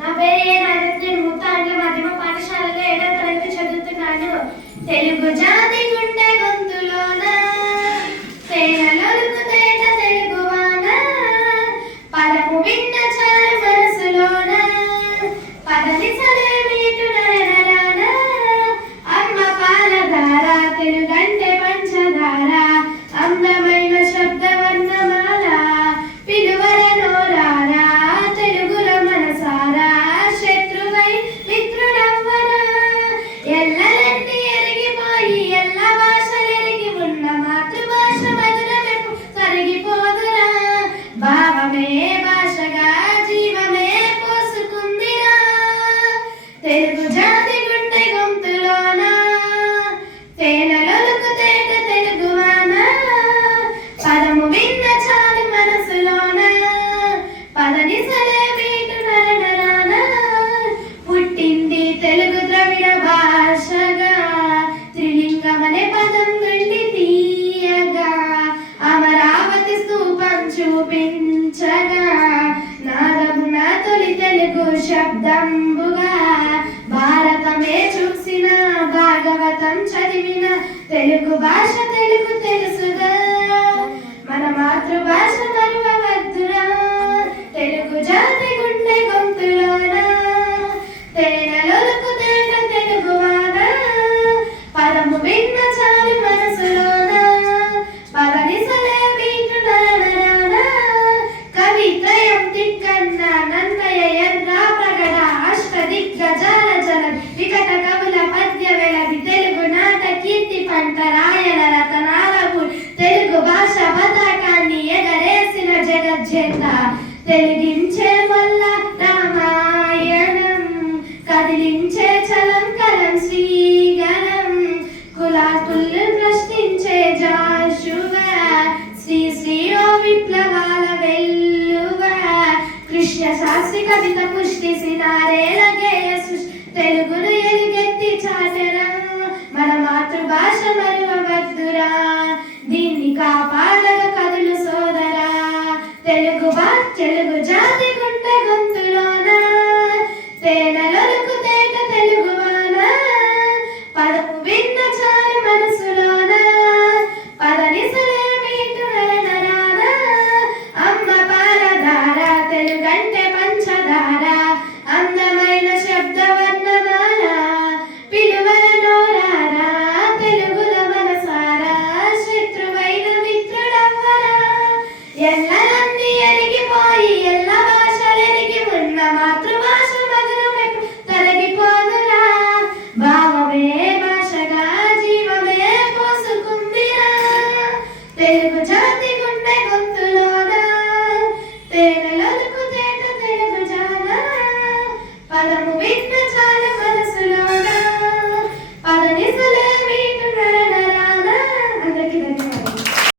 నా పేరు నేను ముత్తాండ్ల మాధ్యమ పాఠశాలలో 7వ తరగతి చదువుతున్నాను. తెలుగు జాతి గుండె గొంతులోన తేనెలొలుకు తేట తెలుగువాన పదము విన్న చాలు మనసులోన పదనిసలే మీటు నరనరాన అమ్మ పాలధార తెలుగంటే పంచదార అందమైన శబ్దవర్ణమాల పిలువల నోరారా తెలుగుల మనసారా శత్రువై మిత్రుడవ్వరా ఎల్లలన్నీ ఎరిగిపోయి ఎల్ల భాషలు ఎరిగి ఉన్న మాతృభాష మధురమెప్పు కరిగిపోదురా భావమే భాషగా జీవమే పోసుకుందిరా తెలుగు జాతి గుండె గొంతులోన తేనెలొలుకు తేట తెలుగువాన పదము విన్న చాలు మనసులోన పదనిసలే మీటు నరనరాన పుట్టింది తెలుగు ద్రవిడ భాషగా త్రిలింగమనే పదం నుండి తీయగా అమరావతి స్తూపం చూపించగా నాదమున తొలి తెలుగు శబ్దంబుగా భారతమే చూసిన భాగవతం చదివిన తెలుగు భాష తెలుగు తెలుసుగా మన మాతృభాష మరువవద్దురా తెలుగు జాతి గుండె గొంతులోన తేనెలొలుకు తేట తెలుగువాన పదము విన్న చాలు మనసులోన పదనిసలే మీటు నరనరాన కవిత్రయం తిక్కన్న నన్నయ ఎర్ర ప్రగడ అష్టదిగ్గజాల జల వికట కవుల పద్య వెలది తెలుగు నాట కీర్తి పంట రాయల రతనాలకు తెలుగు భాష పతాకాన్ని ఎగరేసిన జగజ్జేత తెలిగించే మల్ల రామాయణం కదిలించే చలం కలం శ్రీగణం కులాతుల్ని ప్రశ్నించే జాషువ శ్రీ ఓ విప్లవాల వెల్లువ కృష్ణ శాస్త్రి కవిత పుష్టి సినారేల గేయ తెలుగును ఎలుగెత్తి చాటెరా మన మాతృభాష మరువవద్దురా దీన్ని కాపాడ